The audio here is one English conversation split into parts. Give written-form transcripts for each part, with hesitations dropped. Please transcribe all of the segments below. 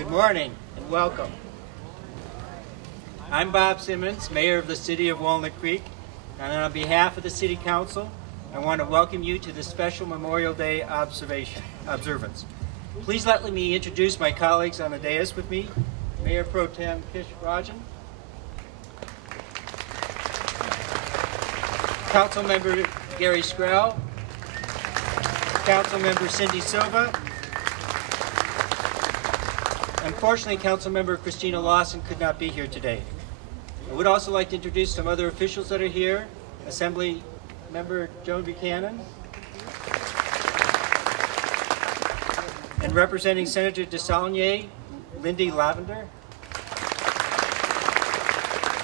Good morning and welcome. I'm Bob Simmons, Mayor of the City of Walnut Creek, and on behalf of the City Council, I want to welcome you to this special Memorial Day observance. Please let me introduce my colleagues on the dais with me. Mayor Pro Tem Kish Rajan, Councilmember Gary Skrell, Councilmember Cindy Silva. Unfortunately, Councilmember Christina Lawson could not be here today. I would also like to introduce some other officials that are here. Assembly Member Joan Buchanan, and representing Senator DeSaulnier, Lindy Lavender,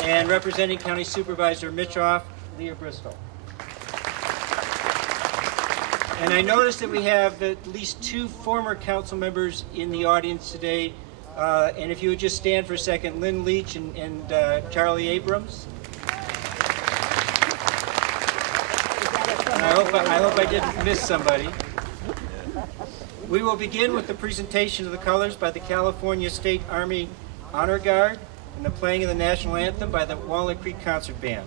and representing County Supervisor Mitchoff, Leah Bristol. And I noticed that we have at least 2 former council members in the audience today. And if you would just stand for a second, Lynn Leach and Charlie Abrams. And I hope I didn't miss somebody. We will begin with the presentation of the colors by the California State Army Honor Guard and the playing of the national anthem by the Walnut Creek Concert Band.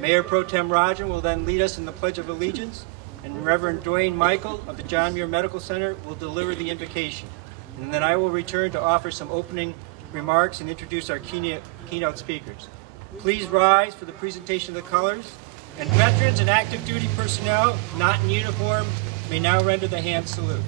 Mayor Pro Tem Rajan will then lead us in the Pledge of Allegiance, and Reverend Dwayne Michael of the John Muir Medical Center will deliver the invocation. And then I will return to offer some opening remarks and introduce our keynote speakers. Please rise for the presentation of the colors, and veterans and active duty personnel not in uniform may now render the hand salute.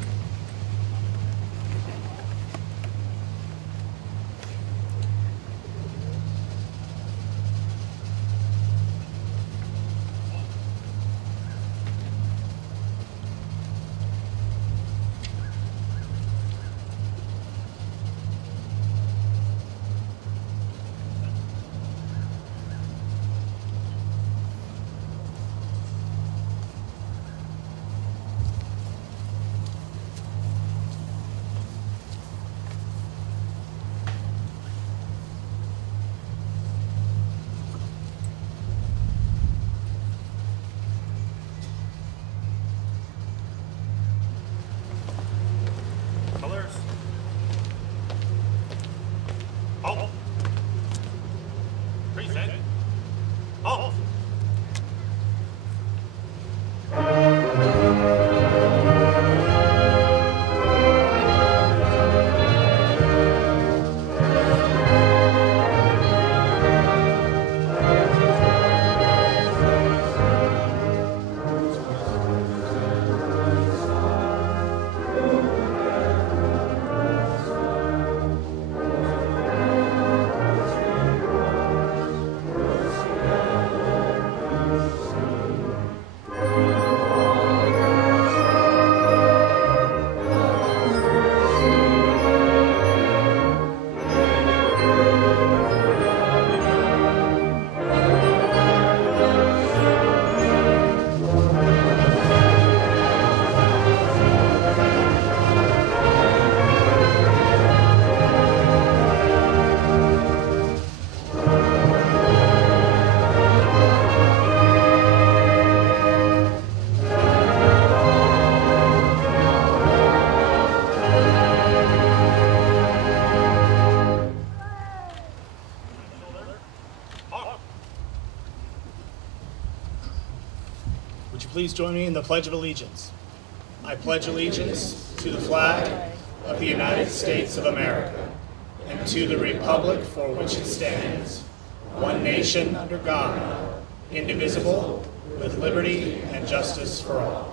Please join me in the Pledge of Allegiance. I pledge allegiance to the flag of the United States of America and to the republic for which it stands, one nation under God, indivisible, with liberty and justice for all.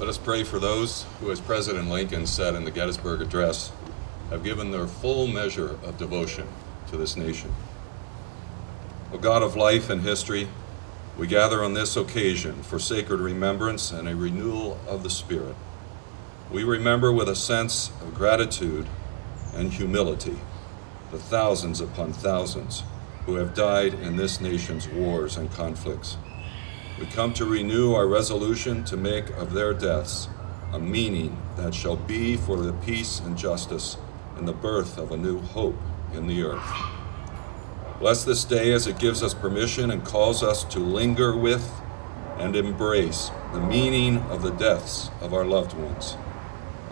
Let us pray for those who, as President Lincoln said in the Gettysburg Address, have given their full measure of devotion to this nation. O God of life and history, we gather on this occasion for sacred remembrance and a renewal of the spirit. We remember with a sense of gratitude and humility the thousands upon thousands who have died in this nation's wars and conflicts. We come to renew our resolution to make of their deaths a meaning that shall be for the peace and justice and the birth of a new hope in the earth. Bless this day as it gives us permission and calls us to linger with and embrace the meaning of the deaths of our loved ones,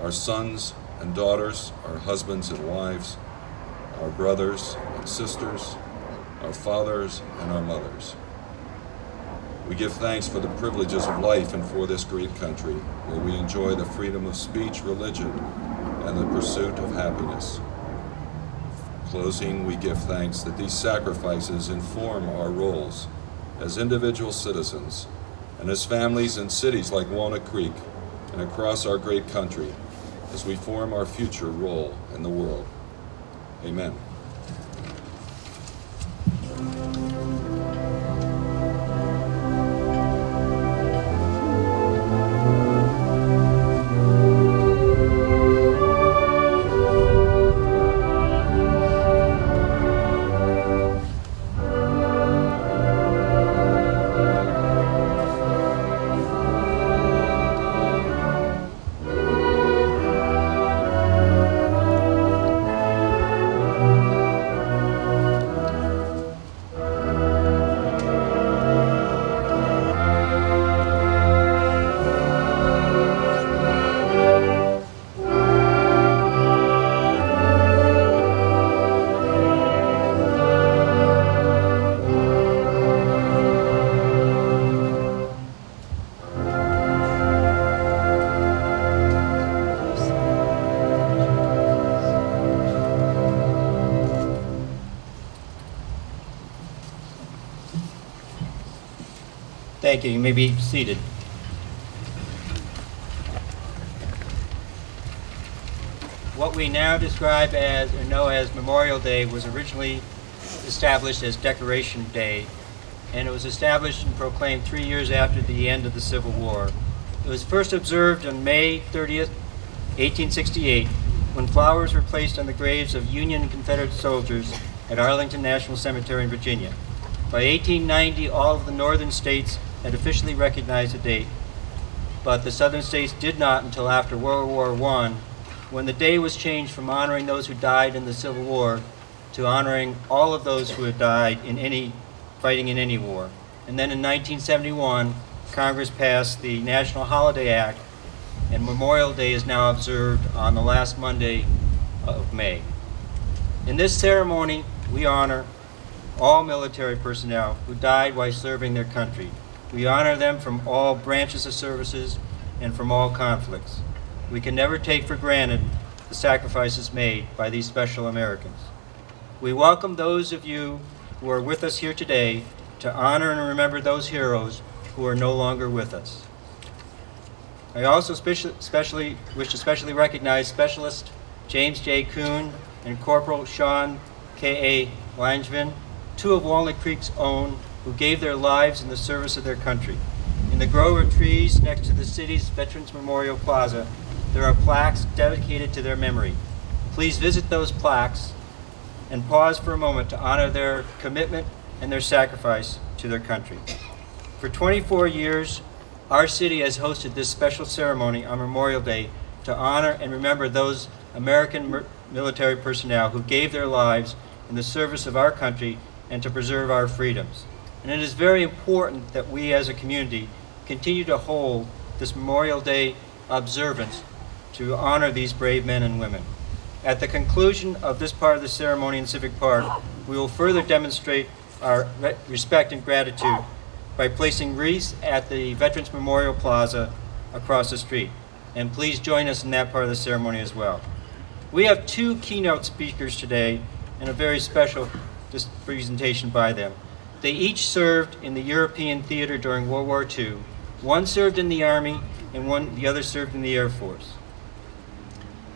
our sons and daughters, our husbands and wives, our brothers and sisters, our fathers and our mothers. We give thanks for the privileges of life and for this great country, where we enjoy the freedom of speech, religion, and the pursuit of happiness. In closing, we give thanks that these sacrifices inform our roles as individual citizens and as families in cities like Walnut Creek and across our great country as we form our future role in the world. Amen. Thank you. You may be seated. What we now describe as or know as Memorial Day was originally established as Decoration Day, and it was established and proclaimed 3 years after the end of the Civil War. It was first observed on May 30th, 1868, when flowers were placed on the graves of Union and Confederate soldiers at Arlington National Cemetery in Virginia. By 1890, all of the northern states had officially recognized the date, but the southern states did not until after World War I, when the day was changed from honoring those who died in the Civil War to honoring all of those who had died in fighting in any war. And then in 1971, Congress passed the National Holiday Act, and Memorial Day is now observed on the last Monday of May. In this ceremony, we honor all military personnel who died while serving their country. We honor them from all branches of services and from all conflicts. We can never take for granted the sacrifices made by these special Americans. We welcome those of you who are with us here today to honor and remember those heroes who are no longer with us. I also wish to specially recognize Specialist James J. Kuhn and Corporal Sean K.A. Langevin, two of Walnut Creek's own, who gave their lives in the service of their country. In the grove of trees next to the city's Veterans Memorial Plaza, there are plaques dedicated to their memory. Please visit those plaques and pause for a moment to honor their commitment and their sacrifice to their country. For 24 years, our city has hosted this special ceremony on Memorial Day to honor and remember those American military personnel who gave their lives in the service of our country and to preserve our freedoms. And it is very important that we as a community continue to hold this Memorial Day observance to honor these brave men and women. At the conclusion of this part of the ceremony in Civic Park, we will further demonstrate our respect and gratitude by placing wreaths at the Veterans Memorial Plaza across the street. And please join us in that part of the ceremony as well. We have two keynote speakers today and a very special presentation by them. They each served in the European theater during World War II. One served in the Army and the other served in the Air Force.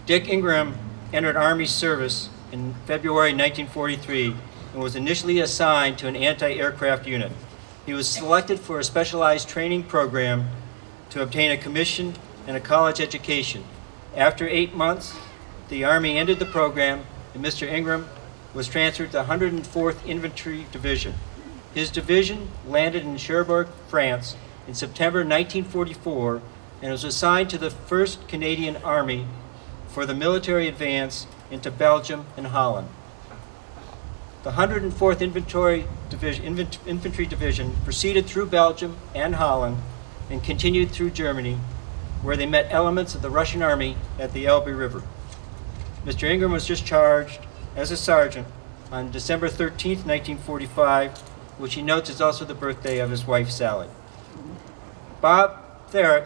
Dick Ingraham entered Army service in February 1943 and was initially assigned to an anti-aircraft unit. He was selected for a specialized training program to obtain a commission and a college education. After 8 months, the Army ended the program and Mr. Ingraham was transferred to the 104th Infantry Division. His division landed in Cherbourg, France in September 1944 and was assigned to the 1st Canadian Army for the military advance into Belgium and Holland. The 104th Infantry Division proceeded through Belgium and Holland and continued through Germany, where they met elements of the Russian army at the Elbe River. Mr. Ingraham was discharged as a sergeant on December 13, 1945, which he notes is also the birthday of his wife, Sally. Bob Tharratt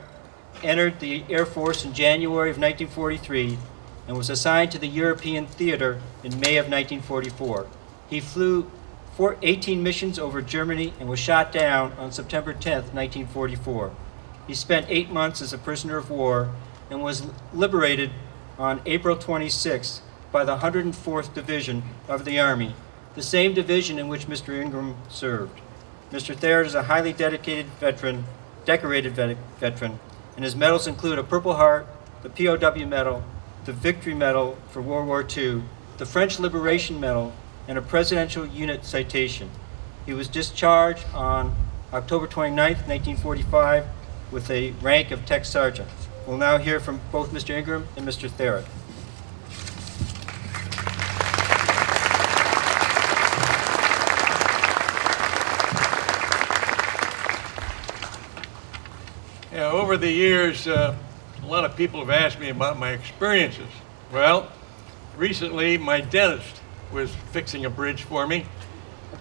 entered the Air Force in January of 1943 and was assigned to the European Theater in May of 1944. He flew 18 missions over Germany and was shot down on September 10, 1944. He spent 8 months as a prisoner of war and was liberated on April 26 by the 104th Division of the Army, the same division in which Mr. Ingraham served. Mr. Tharratt is a highly decorated veteran, and his medals include a Purple Heart, the POW Medal, the Victory Medal for World War II, the French Liberation Medal, and a Presidential Unit Citation. He was discharged on October 29, 1945, with a rank of Tech Sergeant. We'll now hear from both Mr. Ingraham and Mr. Tharratt. Yeah, over the years, a lot of people have asked me about my experiences. Well, recently my dentist was fixing a bridge for me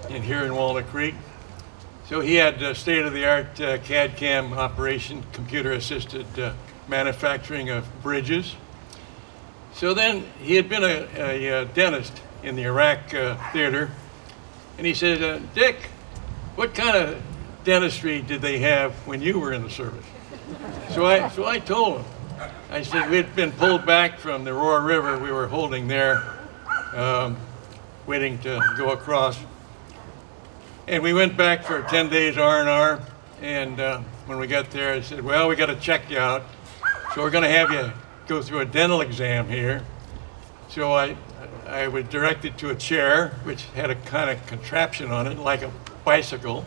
here in Walnut Creek. So he had state-of-the-art CAD/CAM operation, computer-assisted manufacturing of bridges. So then he had been a dentist in the Iraq theater, and he said, Dick, what kind of dentistry did they have when you were in the service? So I told him. I said we'd been pulled back from the Roar River we were holding there, waiting to go across. And we went back for 10 days R&R, and when we got there, I said, well, we got to check you out. So we're going to have you go through a dental exam here. So I was directed to a chair, which had a kind of contraption on it, like a bicycle.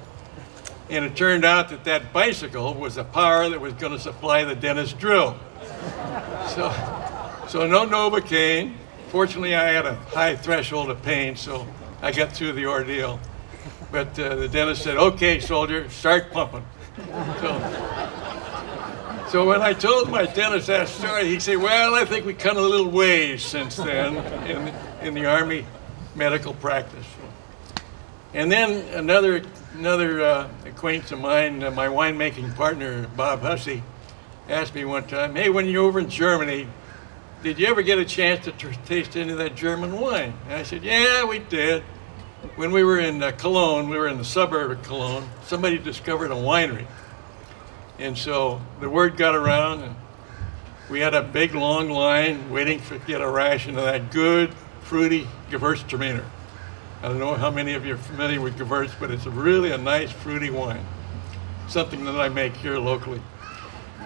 And it turned out that that bicycle was the power that was going to supply the dentist drill. So no Novocaine. Fortunately, I had a high threshold of pain, so I got through the ordeal. But the dentist said, okay, soldier, start pumping. So when I told my dentist that story, he said, well, I think we come a little ways since then in the Army medical practice. And then another acquaintance of mine, my winemaking partner, Bob Hussey, asked me one time, hey, when you're over in Germany, did you ever get a chance to taste any of that German wine? And I said, yeah, we did. When we were in Cologne, we were in the suburb of Cologne, somebody discovered a winery. And so the word got around, and we had a big long line waiting to get a ration of that good, fruity Gewürztraminer. I don't know how many of you are familiar with Gewürz, but it's really a nice fruity wine. Something that I make here locally.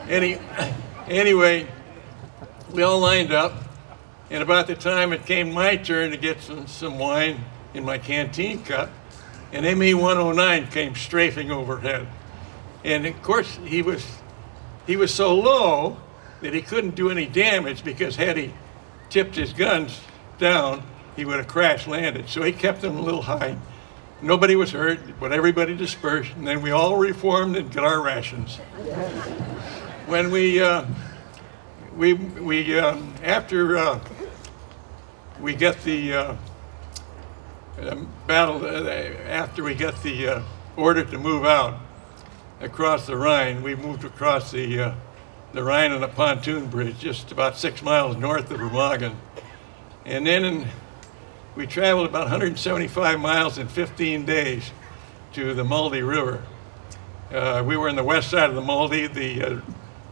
Anyway, we all lined up, and about the time it came my turn to get some wine in my canteen cup, and ME 109 came strafing overhead. And of course, he was so low that he couldn't do any damage, because had he tipped his guns down, he would have crash landed. So he kept them a little high. Nobody was hurt, but everybody dispersed, and then we all reformed and got our rations. When after we get the after we get the order to move out across the Rhine, we moved across the Rhine on a pontoon bridge just about 6 miles north of Remagen. And then we traveled about 175 miles in 15 days to the Mulde River. We were on the west side of the Mulde.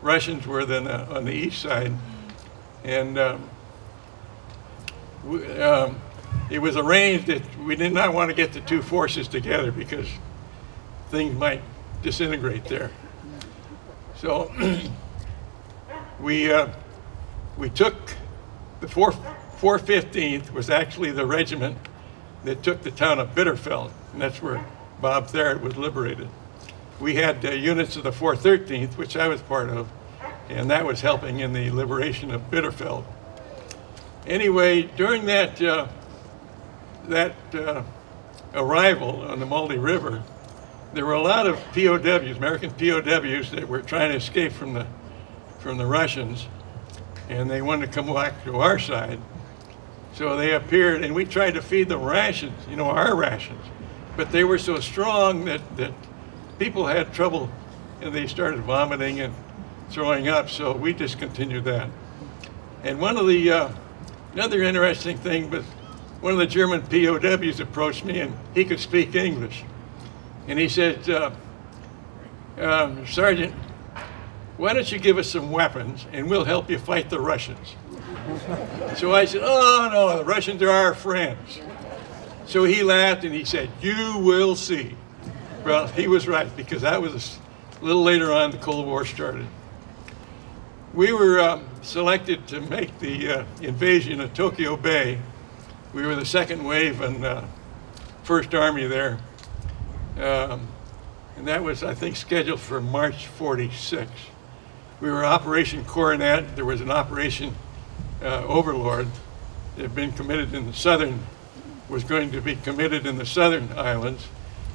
Russians were then on the east side. And it was arranged that we did not want to get the two forces together because things might disintegrate there. So we took the 415th was actually the regiment that took the town of Bitterfeld, and that's where Bob Tharratt was liberated. We had units of the 413th, which I was part of, and that was helping in the liberation of Bitterfeld. Anyway, during that arrival on the Mulde River, there were a lot of POWs, American POWs, that were trying to escape from the Russians, and they wanted to come back to our side. So they appeared, and we tried to feed them rations, you know, our rations. But they were so strong that people had trouble, and they started vomiting and throwing up, so we discontinued that. And one of the, another interesting thing was one of the German POWs approached me, and he could speak English. And he said, Sergeant, why don't you give us some weapons, and we'll help you fight the Russians? So I said, oh, no, the Russians are our friends. So he laughed, and he said, you will see. Well, he was right, because that was a little later on the Cold War started. We were selected to make the invasion of Tokyo Bay. We were the second wave and First Army there. And that was, I think, scheduled for March 46. We were Operation Coronet. There was an Operation Overlord that had been committed in the southern, was going to be committed in the southern islands,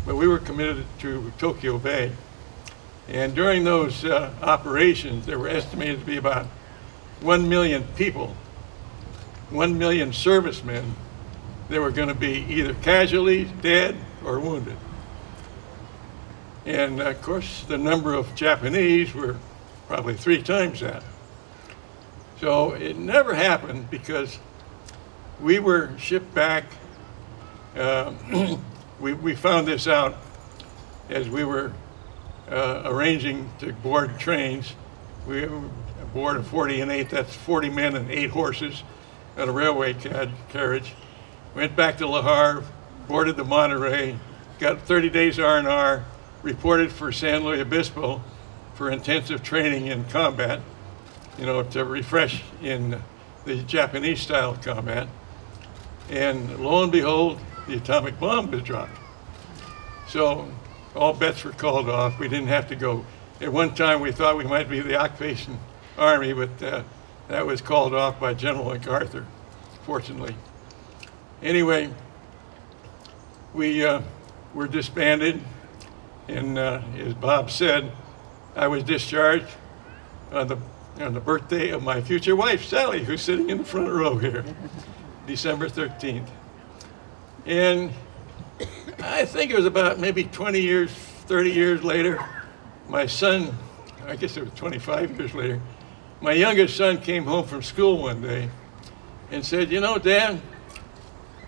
but we were committed to Tokyo Bay. And during those operations, there were estimated to be about 1 million people, 1 million servicemen that were going to be either casualties, dead, or wounded. And of course, the number of Japanese were probably 3 times that. So it never happened because we were shipped back. We found this out as we were arranging to board trains. We were aboard a 40 and 8, that's 40 men and 8 horses on a railway carriage. Went back to Le Havre, boarded the Monterey, got 30 days R&R, reported for San Luis Obispo for intensive training in combat, you know, to refresh in the Japanese style of combat. And lo and behold, the atomic bomb was dropped. So all bets were called off. We didn't have to go. At one time, we thought we might be the occupation army, but that was called off by General MacArthur, fortunately. Anyway, we were disbanded, and as Bob said, I was discharged on the birthday of my future wife, Sally, who's sitting in the front row here, December 13th. And I think it was about maybe 20 years, 30 years later, my son, I guess it was 25 years later, my youngest son came home from school one day and said, you know, Dad,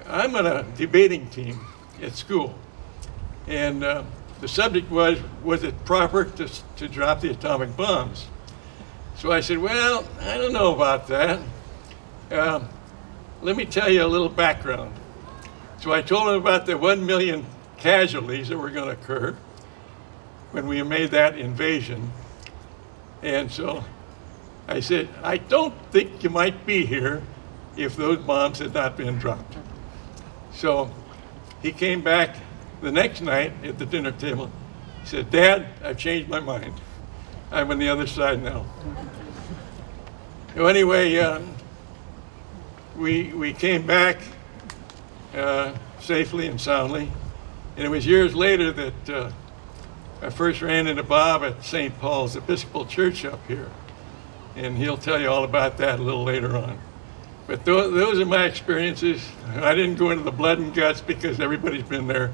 I'm on a debating team at school. And the subject was it proper to drop the atomic bombs? So I said, well, I don't know about that. Let me tell you a little background. So I told him about the 1 million casualties that were going to occur when we made that invasion. And so I said, I don't think you might be here if those bombs had not been dropped. So he came back the next night at the dinner table. He said, Dad, I've changed my mind. I'm on the other side now. So anyway, we came back safely and soundly. And it was years later that I first ran into Bob at St. Paul's Episcopal Church up here. And he'll tell you all about that a little later on. But those are my experiences. I didn't go into the blood and guts because everybody's been there.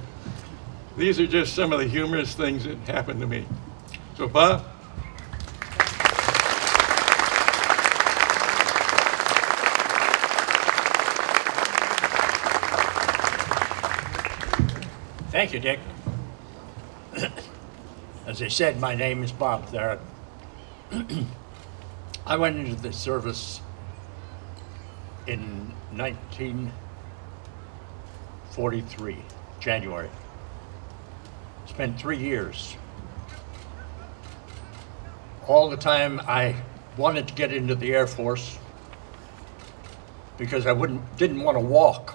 These are just some of the humorous things that happened to me. So Bob? Thank you, Dick. As I said, my name is Bob Tharratt. I went into the service in 1943, January. Spent 3 years. All the time I wanted to get into the Air Force because I didn't want to walk.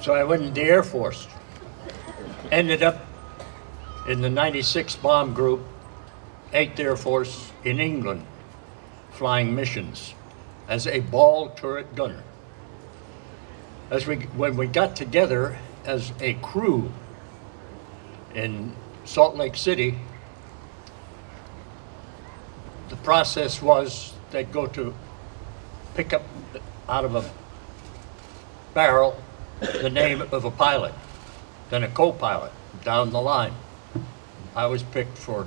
So I went into the Air Force. Ended up in the 96 Bomb Group, 8th Air Force in England, flying missions as a ball turret gunner. When we got together as a crew in Salt Lake City, the process was they'd go to pick up out of a barrel the name of a pilot, then a co-pilot down the line. I was picked for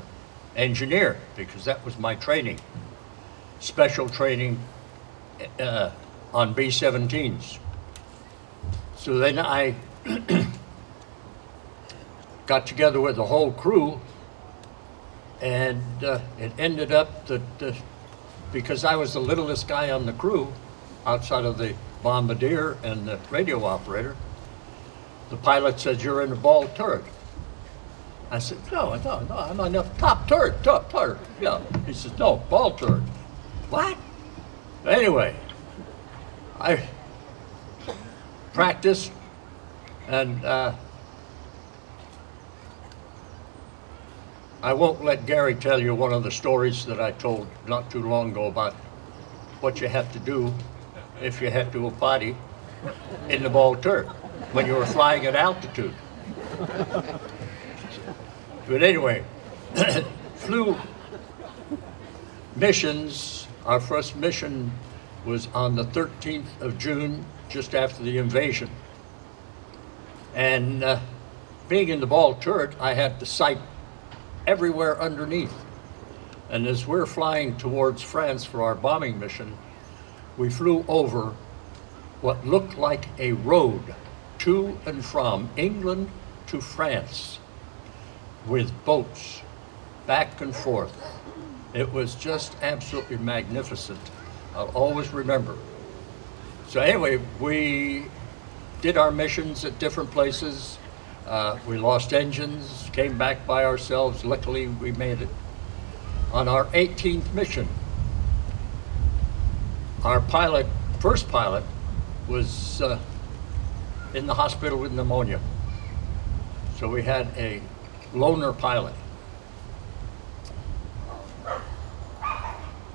engineer because that was my training, special training on B-17s. So then I got together with the whole crew, and it ended up that because I was the littlest guy on the crew, outside of the bombardier and the radio operator, the pilot said, "You're in a ball turret." I said, no, I'm on the top turret. Yeah. He says, "No, ball turret." What? Anyway, I practiced, and I won't let Gary tell you one of the stories that I told not too long ago about what you have to do if you have to a potty in the ball turret when you were flying at altitude. But anyway, flew missions. Our first mission was on the 13th of June, just after the invasion. And being in the ball turret, I had the sight everywhere underneath. And as we're flying towards France for our bombing mission, we flew over what looked like a road to and from England to France with boats back and forth. It was just absolutely magnificent. I'll always remember. So anyway, we did our missions at different places. We lost engines, came back by ourselves. Luckily, we made it. On our 18th mission, our pilot, first pilot, was in the hospital with pneumonia. So we had a loner pilot.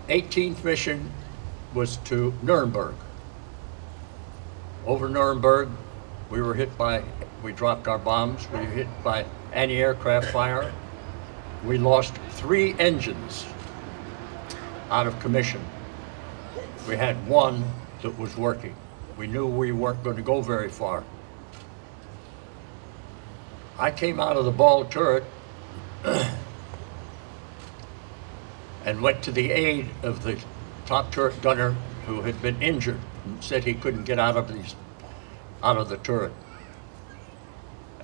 18th mission was to Nuremberg. Over Nuremberg, we dropped our bombs. We were hit by anti-aircraft fire. We lost 3 engines out of commission. We had one that was working. We knew we weren't going to go very far. I came out of the ball turret and went to the aid of the top turret gunner who had been injured and said he couldn't get out of the turret.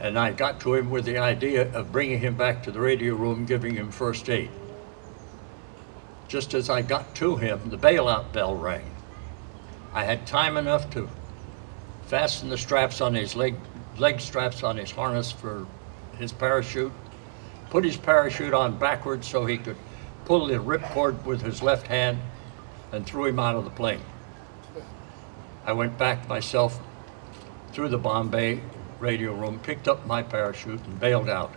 And I got to him with the idea of bringing him back to the radio room, giving him first aid. Just as I got to him, the bailout bell rang. I had time enough to fasten the straps on his leg straps on his harness for his parachute, put his parachute on backwards so he could pull the ripcord with his left hand, and threw him out of the plane. I went back myself through the bomb bay radio room, picked up my parachute, and bailed out.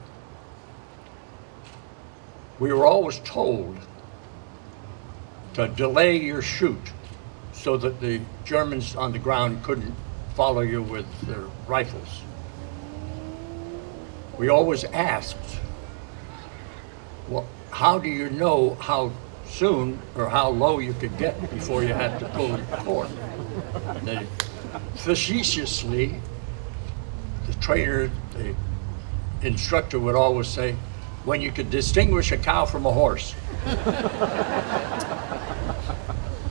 We were always told to delay your shoot so that the Germans on the ground couldn't follow you with their rifles. We always asked, well, how do you know how soon or how low you could get before you had to pull the cord? And they, facetiously, the trainer, the instructor would always say, when you could distinguish a cow from a horse.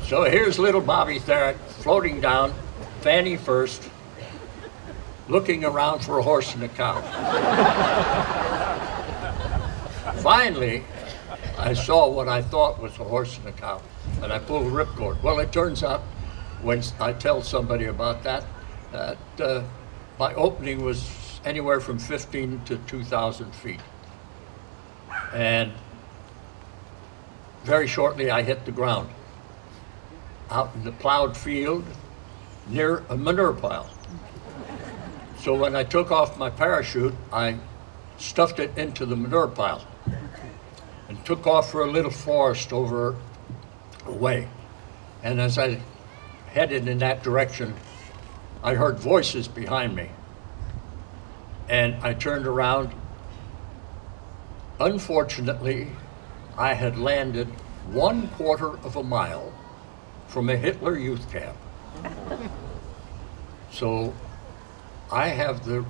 So here's little Bobby Tharratt floating down, fanny first, looking around for a horse and a cow. finally, I saw what I thought was a horse and a cow, and I pulled a ripcord. Well, it turns out, when I tell somebody about that, my opening was anywhere from 15 to 2,000 feet. And very shortly, I hit the ground out in the plowed field near a manure pile. So when I took off my parachute, I stuffed it into the manure pile and took off for a little forest over a way. And as I headed in that direction, I heard voices behind me. And I turned around. Unfortunately, I had landed 1/4 of a mile from a Hitler youth camp. So I have the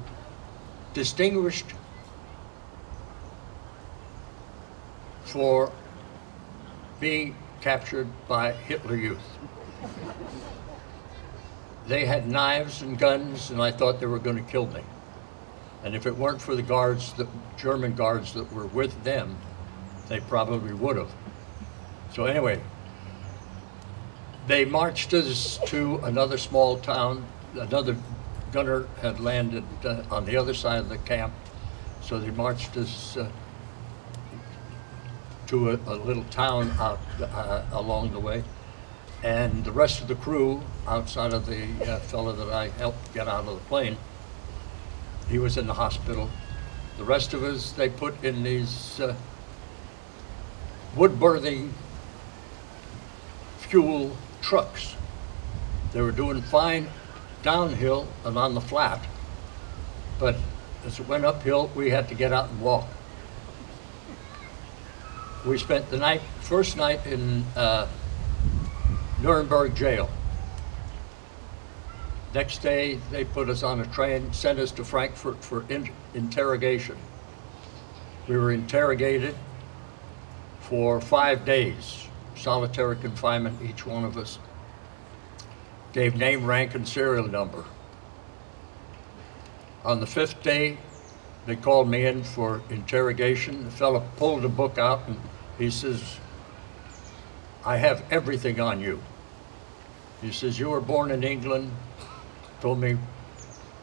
distinguished for being captured by Hitler Youth. They had knives and guns, and I thought they were going to kill me. And if it weren't for the guards, the German guards that were with them, they probably would have. So anyway, they marched us to another small town. Another gunner had landed on the other side of the camp, so they marched us to a little town out along the way. And the rest of the crew, outside of the fellow that I helped get out of the plane, he was in the hospital. The rest of us, they put in these wood-burning fuel trucks. They were doing fine downhill and on the flat, but as it went uphill, we had to get out and walk. We spent the first night in Nuremberg jail. Next day, they put us on a train, sent us to Frankfurt for interrogation. We were interrogated for 5 days, solitary confinement, each one of us. Gave name, rank, and serial number. On the 5th day, they called me in for interrogation. The fellow pulled a book out and he says, "I have everything on you." He says, "You were born in England," told me,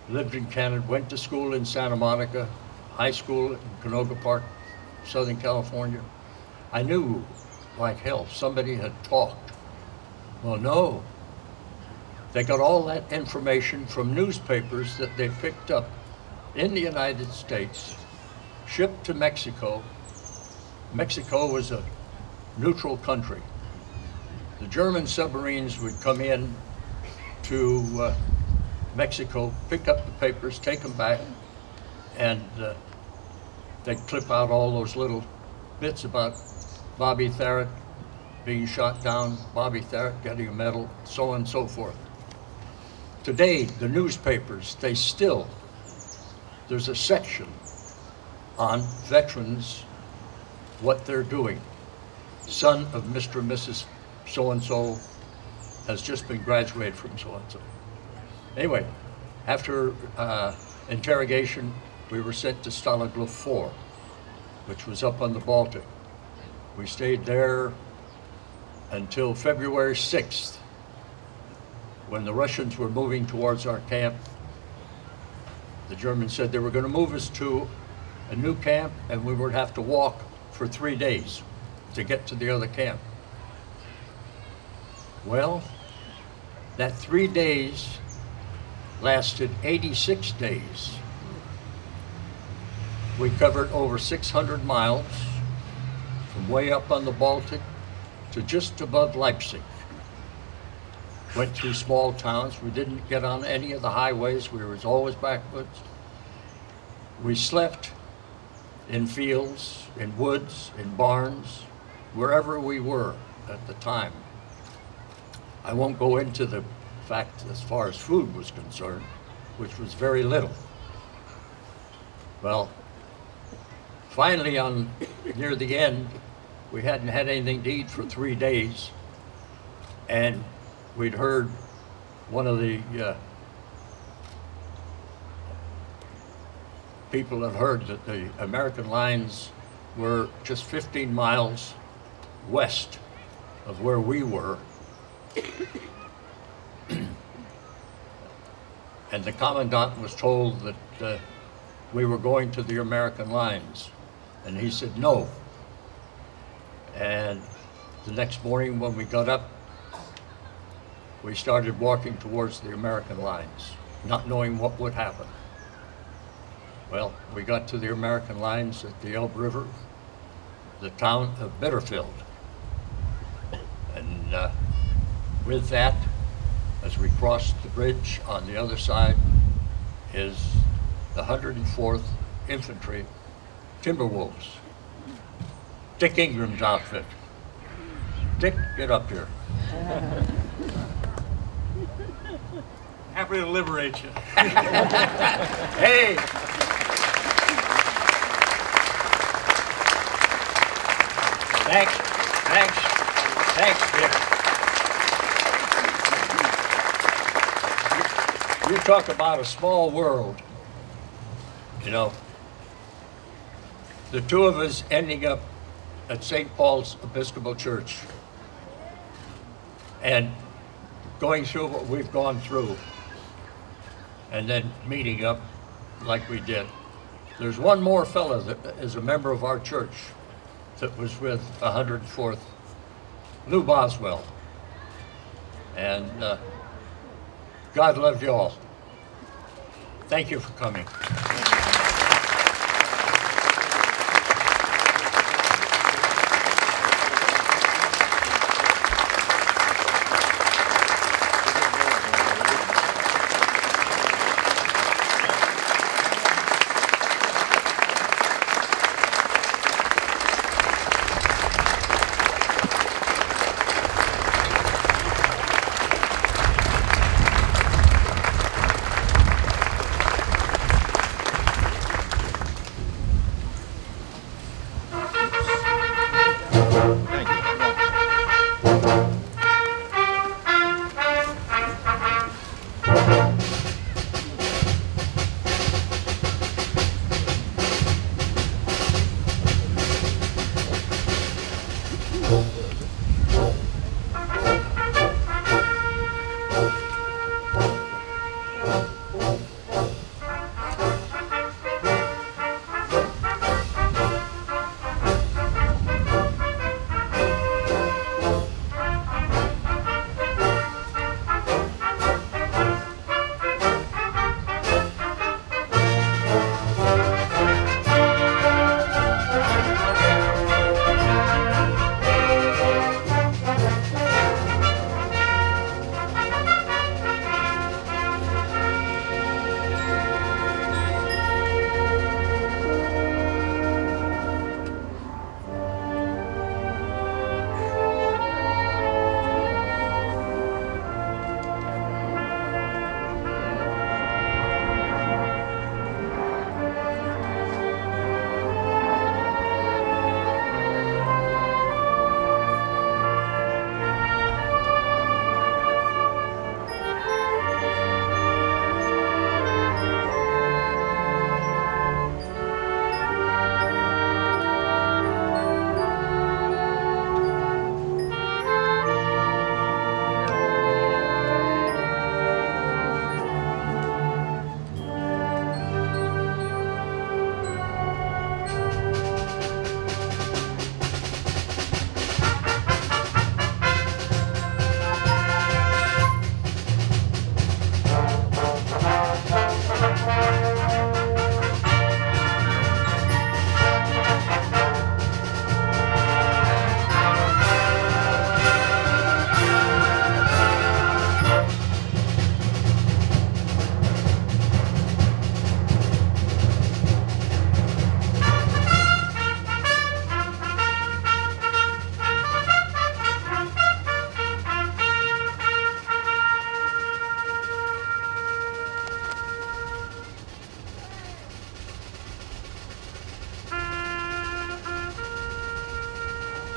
lived in Canada, went to school in Santa Monica, high school in Canoga Park, Southern California. I knew like hell somebody had talked. Well, no. They got all that information from newspapers that they picked up in the United States, shipped to Mexico. Mexico was a neutral country. The German submarines would come in to Mexico, pick up the papers, take them back, and they'd clip out all those little bits about Bobby Tharratt being shot down, Bobby Tharratt getting a medal, so on and so forth. Today, the newspapers, there's a section on veterans, what they're doing. Son of Mr. and Mrs. So-and-so has just been graduated from so-and-so. Anyway, after interrogation, we were sent to Stalag Luft 4, which was up on the Baltic. We stayed there until February 6th, when the Russians were moving towards our camp. The Germans said they were going to move us to a new camp, and we would have to walk for 3 days to get to the other camp. Well, that 3 days lasted 86 days. We covered over 600 miles from way up on the Baltic to just above Leipzig. Went through small towns. We didn't get on any of the highways. We were always backwards. We slept in fields, in woods, in barns, wherever we were at the time. I won't go into the fact as far as food was concerned, which was very little. Well, finally near the end, we hadn't had anything to eat for 3 days, and we'd heard one of the people had heard that the American lines were just 15 miles west of where we were. And the commandant was told that we were going to the American lines. And he said no. And the next morning when we got up, we started walking towards the American lines, not knowing what would happen. Well, we got to the American lines at the Elbe River, the town of Bitterfeld. And with that, as we crossed the bridge on the other side, is the 104th Infantry Timberwolves, Dick Ingram's outfit. Dick, get up here. Happy to liberate you. Hey! Thanks, Dick. You talk about a small world, you know. The two of us ending up at St. Paul's Episcopal Church and going through what we've gone through and then meeting up like we did. There's one more fella that is a member of our church that was with 104th, Lou Boswell. And God love you all. Thank you for coming.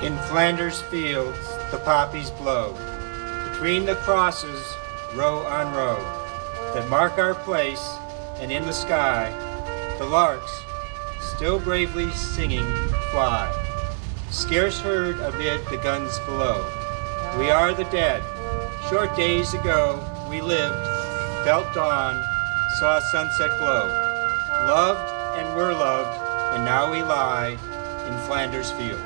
In Flanders fields the poppies blow, between the crosses, row on row, that mark our place, and in the sky, the larks, still bravely singing, fly, scarce heard amid the guns below. We are the dead. Short days ago we lived, felt dawn, saw sunset glow, loved and were loved, and now we lie in Flanders Field.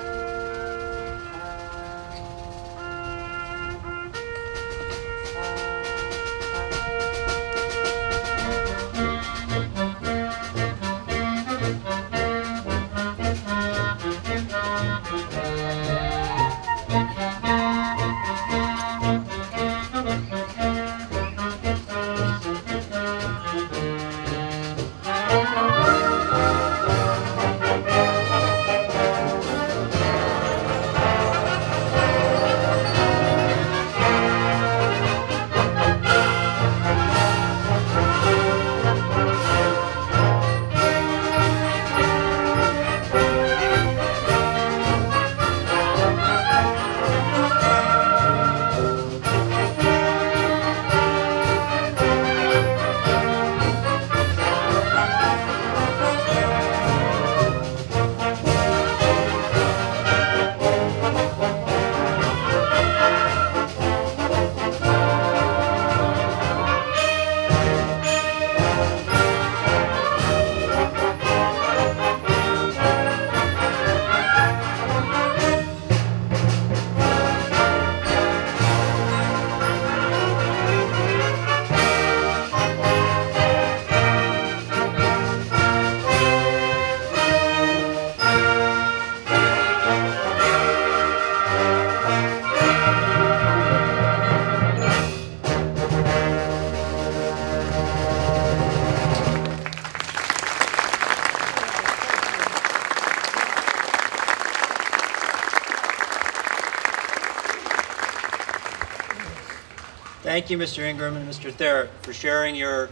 Thank you, Mr. Ingraham and Mr. Tharratt, for sharing your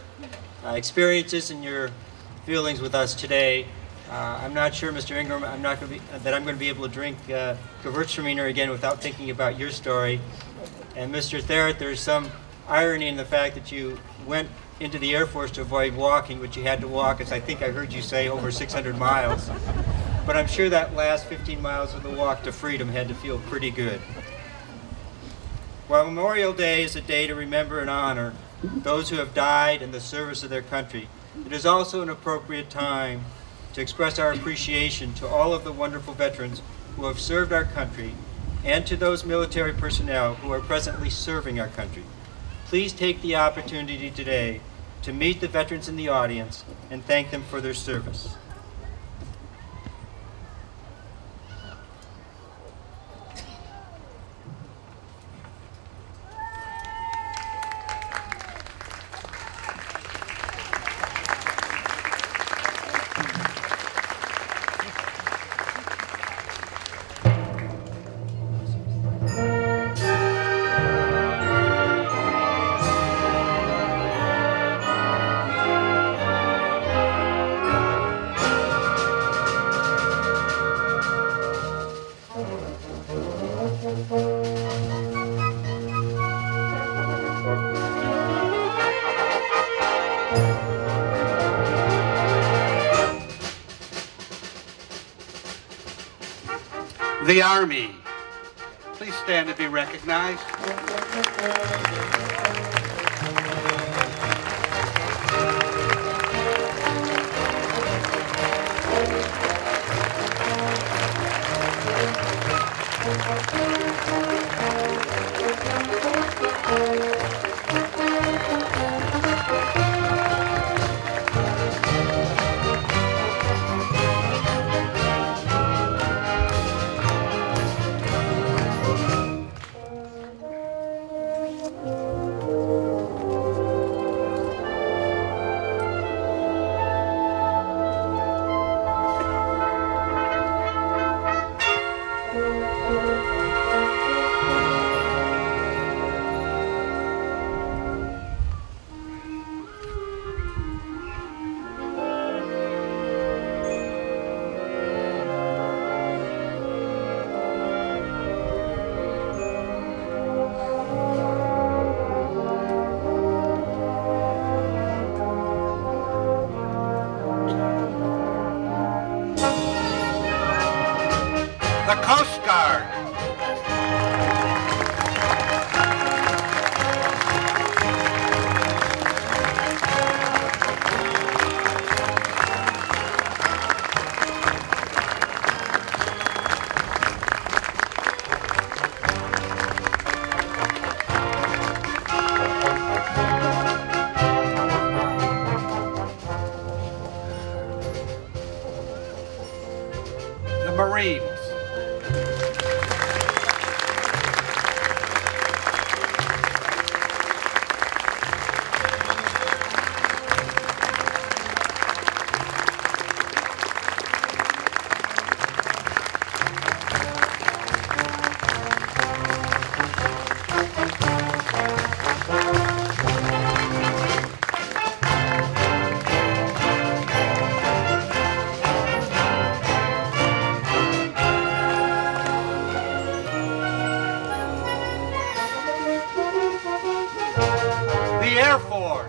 experiences and your feelings with us today. I'm not sure, Mr. Ingraham, I'm going to be able to drink Gewürztraminer again without thinking about your story. And Mr. Tharratt, there's some irony in the fact that you went into the Air Force to avoid walking, but you had to walk, as I think I heard you say, over 600 miles. But I'm sure that last 15 miles of the walk to freedom had to feel pretty good. While Memorial Day is a day to remember and honor those who have died in the service of their country, it is also an appropriate time to express our appreciation to all of the wonderful veterans who have served our country and to those military personnel who are presently serving our country. Please take the opportunity today to meet the veterans in the audience and thank them for their service. The Army. Please stand to be recognized. Guard. The Marines. The Air Force.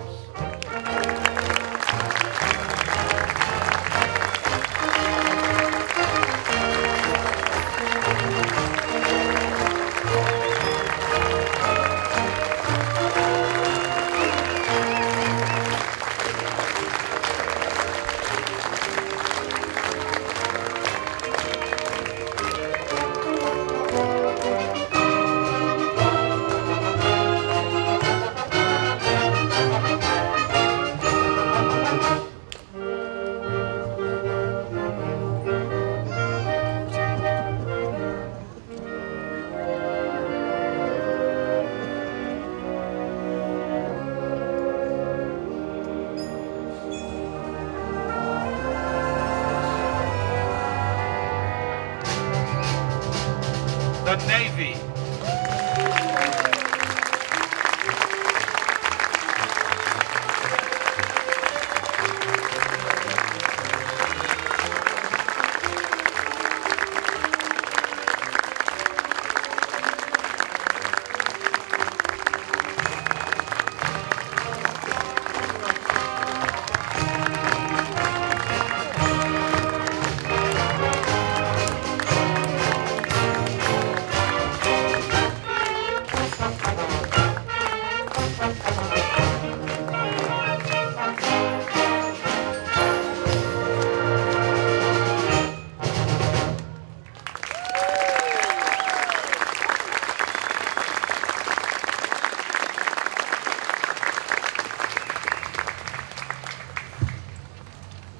The Navy.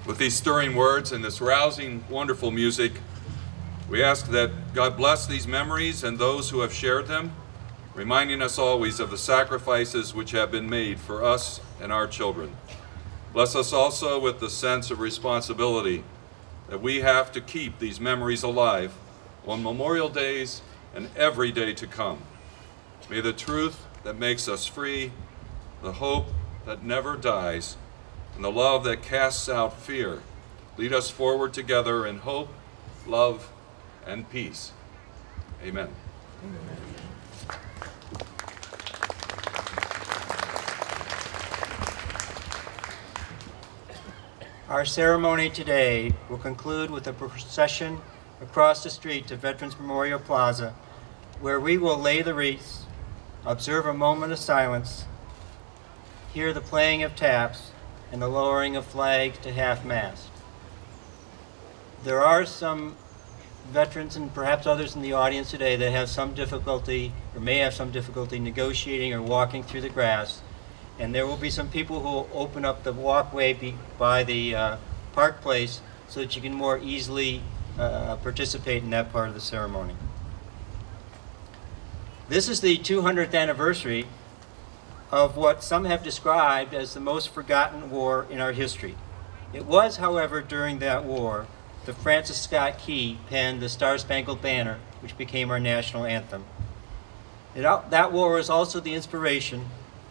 With these stirring words and this rousing, wonderful music, we ask that God bless these memories and those who have shared them, reminding us always of the sacrifices which have been made for us and our children. Bless us also with the sense of responsibility that we have to keep these memories alive on Memorial Days and every day to come. May the truth that makes us free, the hope that never dies, and the love that casts out fear lead us forward together in hope, love, and peace. Amen. Our ceremony today will conclude with a procession across the street to Veterans Memorial Plaza, where we will lay the wreaths, observe a moment of silence, hear the playing of taps, and the lowering of flags to half-mast. There are some veterans and perhaps others in the audience today that have some difficulty or may have some difficulty negotiating or walking through the grass. And there will be some people who will open up the walkway by the park place so that you can more easily participate in that part of the ceremony. This is the 200th anniversary of what some have described as the most forgotten war in our history. It was, however, during that war that Francis Scott Key penned the Star-Spangled Banner, which became our national anthem. That war was also the inspiration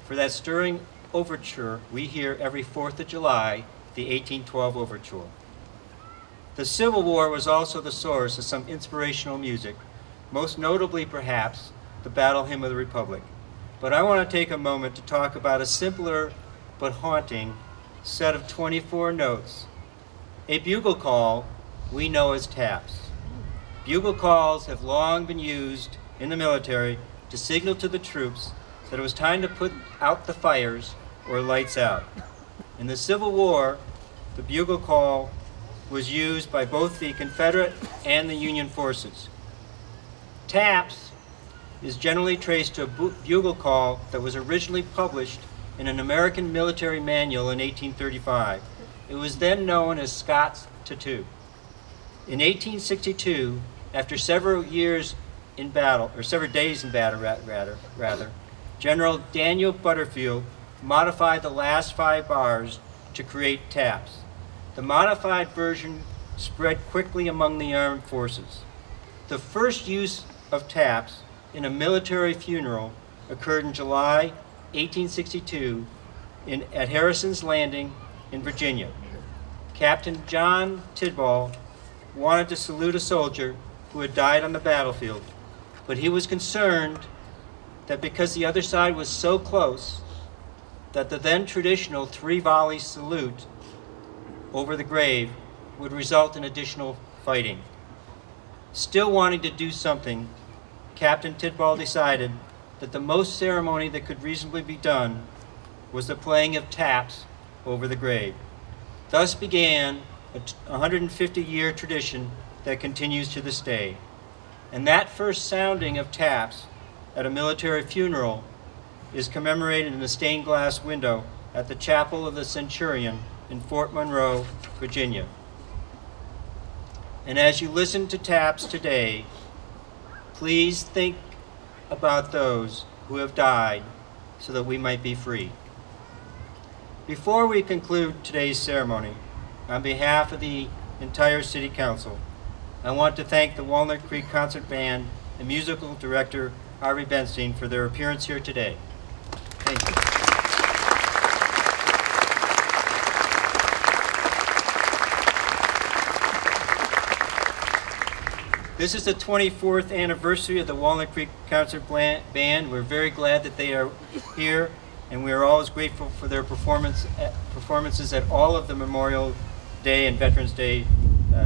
for that stirring overture we hear every 4th of July, the 1812 Overture. The Civil War was also the source of some inspirational music, most notably, perhaps, the Battle Hymn of the Republic. But I want to take a moment to talk about a simpler but haunting set of 24 notes, a bugle call we know as taps. Bugle calls have long been used in the military to signal to the troops that it was time to put out the fires or lights out. In the Civil War, the bugle call was used by both the Confederate and the Union forces. Taps is generally traced to a bugle call that was originally published in an American military manual in 1835. It was then known as Scott's Tattoo. In 1862, after several years in battle, or several days in battle rather, General Daniel Butterfield modified the last 5 bars to create taps. The modified version spread quickly among the armed forces. The first use of taps in a military funeral occurred in July 1862 at Harrison's Landing in Virginia. Captain John Tidball wanted to salute a soldier who had died on the battlefield, but he was concerned that because the other side was so close, that the then traditional 3-volley salute over the grave would result in additional fighting. Still wanting to do something, Captain Tidball decided that the most ceremony that could reasonably be done was the playing of taps over the grave. Thus began a 150-year tradition that continues to this day. And that first sounding of taps at a military funeral is commemorated in a stained glass window at the Chapel of the Centurion in Fort Monroe, Virginia. And as you listen to taps today, please think about those who have died so that we might be free. Before we conclude today's ceremony, on behalf of the entire City Council, I want to thank the Walnut Creek Concert Band and musical director Harvey Benstein for their appearance here today. Thank you. This is the 24th anniversary of the Walnut Creek Concert Band. We're very glad that they are here, and we are always grateful for their performances at all of the Memorial Day and Veterans Day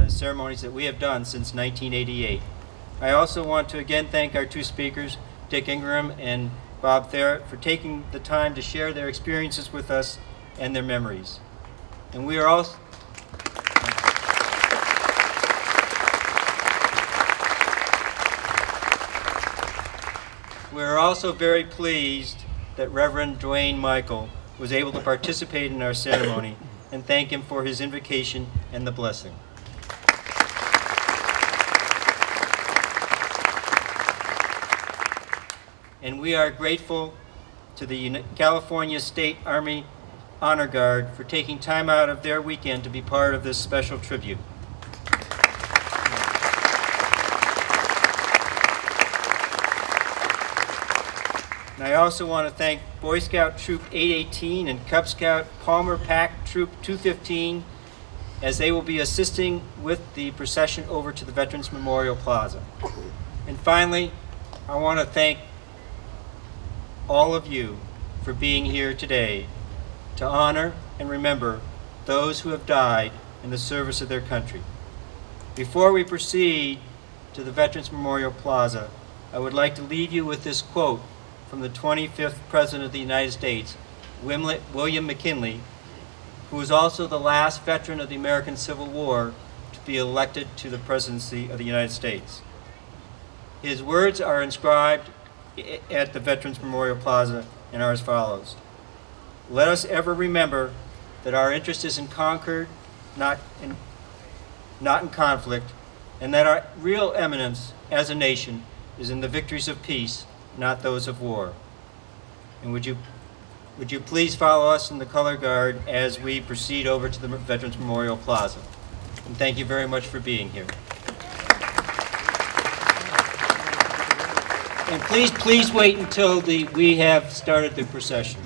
ceremonies that we have done since 1988. I also want to again thank our 2 speakers, Dick Ingraham and Bob Tharratt, for taking the time to share their experiences with us and their memories. And we are also very pleased that Reverend Dwayne Michael was able to participate in our ceremony, and thank him for his invocation and the blessing. And we are grateful to the California State Army Honor Guard for taking time out of their weekend to be part of this special tribute. And I also want to thank Boy Scout Troop 818 and Cub Scout Palmer Pack Troop 215, as they will be assisting with the procession over to the Veterans Memorial Plaza. And finally, I want to thank all of you for being here today to honor and remember those who have died in the service of their country. Before we proceed to the Veterans Memorial Plaza, I would like to leave you with this quote from the 25th President of the United States, William McKinley, who was also the last veteran of the American Civil War to be elected to the presidency of the United States. His words are inscribed at the Veterans Memorial Plaza and are as follows: "Let us ever remember that our interest is in concord, not in conflict, and that our real eminence as a nation is in the victories of peace, not those of war." And would you please follow us in the color guard as we proceed over to the Veterans Memorial Plaza. And thank you very much for being here. And please wait until we have started the procession.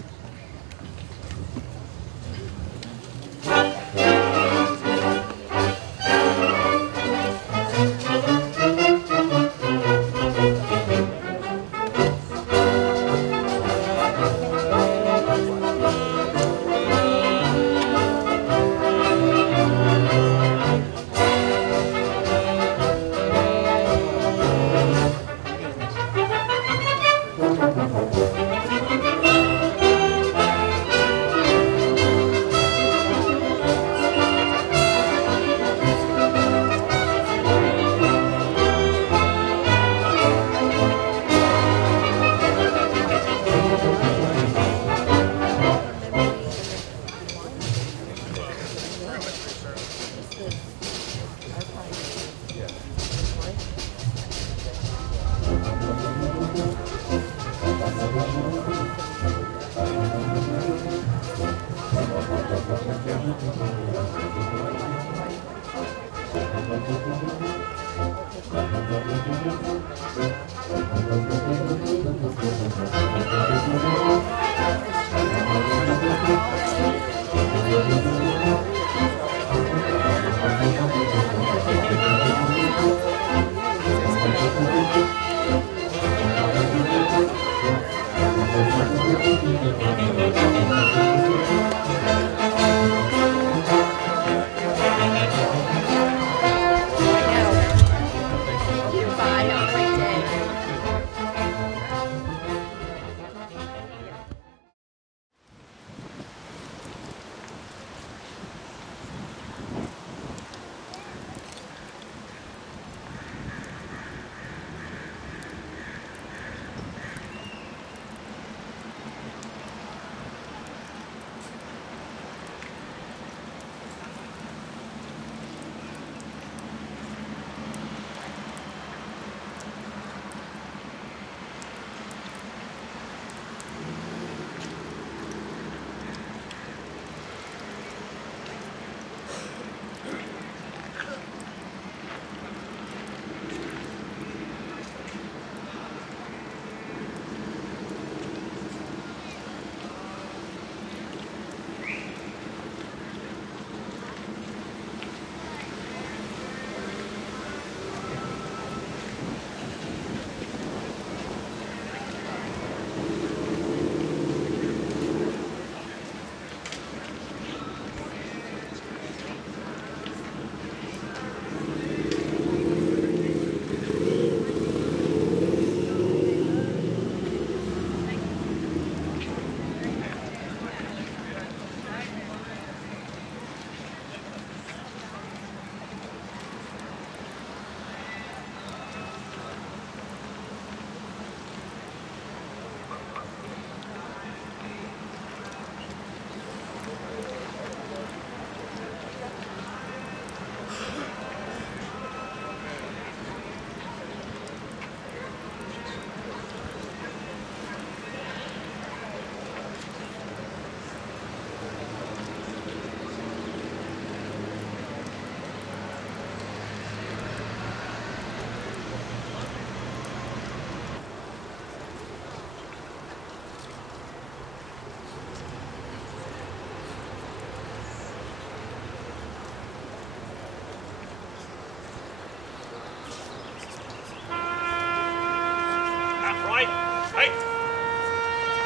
Right. Right.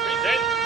Present.